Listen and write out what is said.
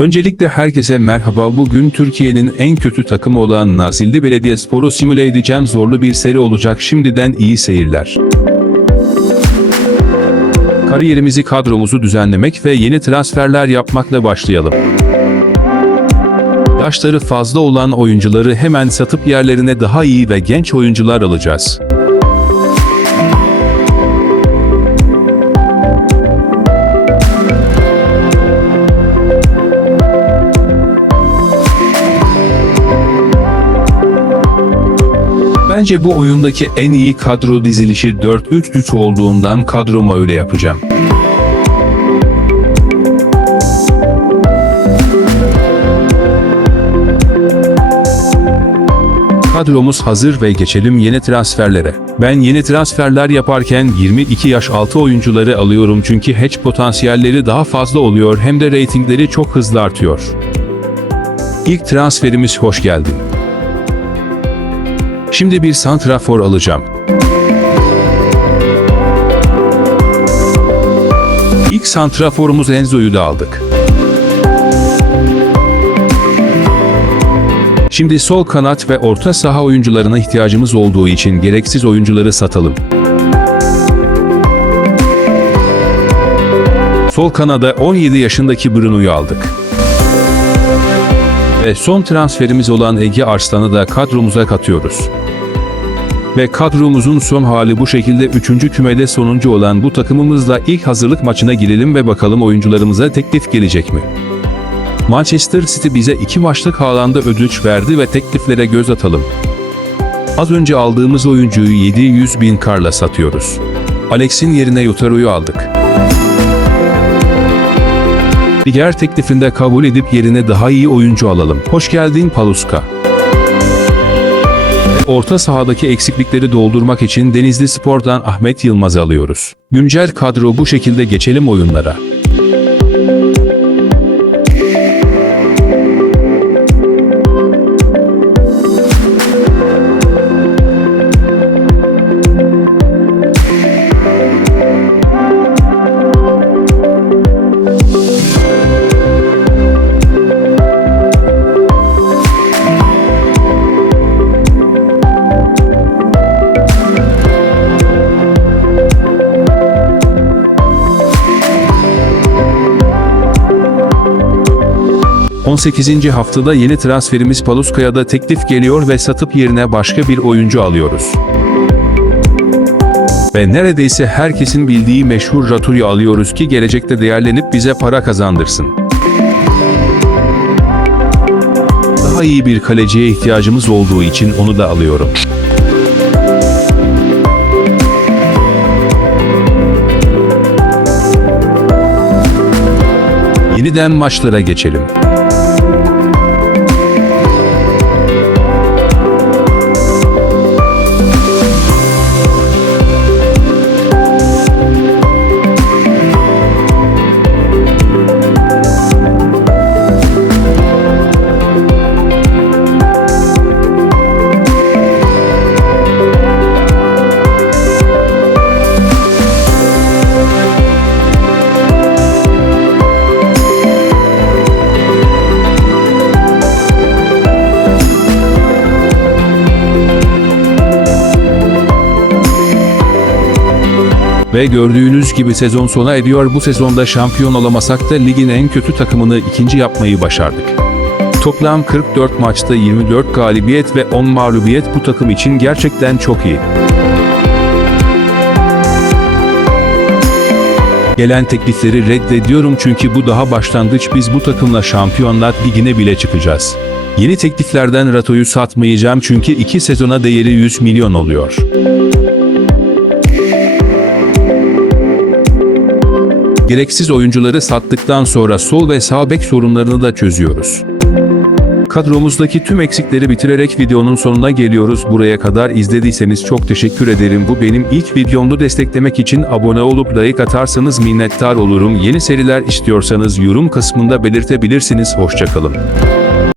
Öncelikle herkese merhaba. Bugün Türkiye'nin en kötü takımı olan Nazilli Belediyespor'u simüle edeceğim. Zorlu bir seri olacak. Şimdiden iyi seyirler. Kariyerimizi kadromuzu düzenlemek ve yeni transferler yapmakla başlayalım. Yaşları fazla olan oyuncuları hemen satıp yerlerine daha iyi ve genç oyuncular alacağız. Bence bu oyundaki en iyi kadro dizilişi 4-3-3 olduğundan kadromu öyle yapacağım. Kadromuz hazır ve geçelim yeni transferlere. Ben yeni transferler yaparken 22 yaş altı oyuncuları alıyorum çünkü hatch potansiyelleri daha fazla oluyor hem de reytingleri çok hızlı artıyor. İlk transferimiz hoş geldin. Şimdi bir santrafor alacağım. İlk santraforumuz Enzo'yu da aldık. Şimdi sol kanat ve orta saha oyuncularına ihtiyacımız olduğu için gereksiz oyuncuları satalım. Sol kanada 17 yaşındaki Bruno'yu aldık. Ve son transferimiz olan Ege Arslan'ı da kadromuza katıyoruz. Ve kadromuzun son hali bu şekilde 3. kümede sonuncu olan bu takımımızla ilk hazırlık maçına girelim ve bakalım oyuncularımıza teklif gelecek mi? Manchester City bize iki maçlık Haaland'a ödünç verdi ve tekliflere göz atalım. Az önce aldığımız oyuncuyu 700 bin karla satıyoruz. Alex'in yerine Yotaro'yu aldık. Diğer teklifinde kabul edip yerine daha iyi oyuncu alalım. Hoş geldin Paluska. Orta sahadaki eksiklikleri doldurmak için Denizli Spor'dan Ahmet Yılmaz'ı alıyoruz. Güncel kadro bu şekilde geçelim oyunlara. 18. haftada yeni transferimiz Paluska'ya da teklif geliyor ve satıp yerine başka bir oyuncu alıyoruz. Ve neredeyse herkesin bildiği meşhur Ratu'yu alıyoruz ki gelecekte değerlenip bize para kazandırsın. Daha iyi bir kaleciye ihtiyacımız olduğu için onu da alıyorum. Yeniden maçlara geçelim. Ve gördüğünüz gibi sezon sona ediyor. Bu sezonda şampiyon olamasak da ligin en kötü takımını ikinci yapmayı başardık. Toplam 44 maçta 24 galibiyet ve 10 mağlubiyet bu takım için gerçekten çok iyi. Gelen teklifleri reddediyorum çünkü bu daha başlangıç biz bu takımla Şampiyonlar Ligi'ne bile çıkacağız. Yeni tekliflerden Rato'yu satmayacağım çünkü iki sezona değeri 100 milyon oluyor. Gereksiz oyuncuları sattıktan sonra sol ve sağ bek sorunlarını da çözüyoruz. Kadromuzdaki tüm eksikleri bitirerek videonun sonuna geliyoruz. Buraya kadar izlediyseniz çok teşekkür ederim. Bu benim ilk videomdu. Desteklemek için abone olup like atarsanız minnettar olurum. Yeni seriler istiyorsanız yorum kısmında belirtebilirsiniz. Hoşçakalın.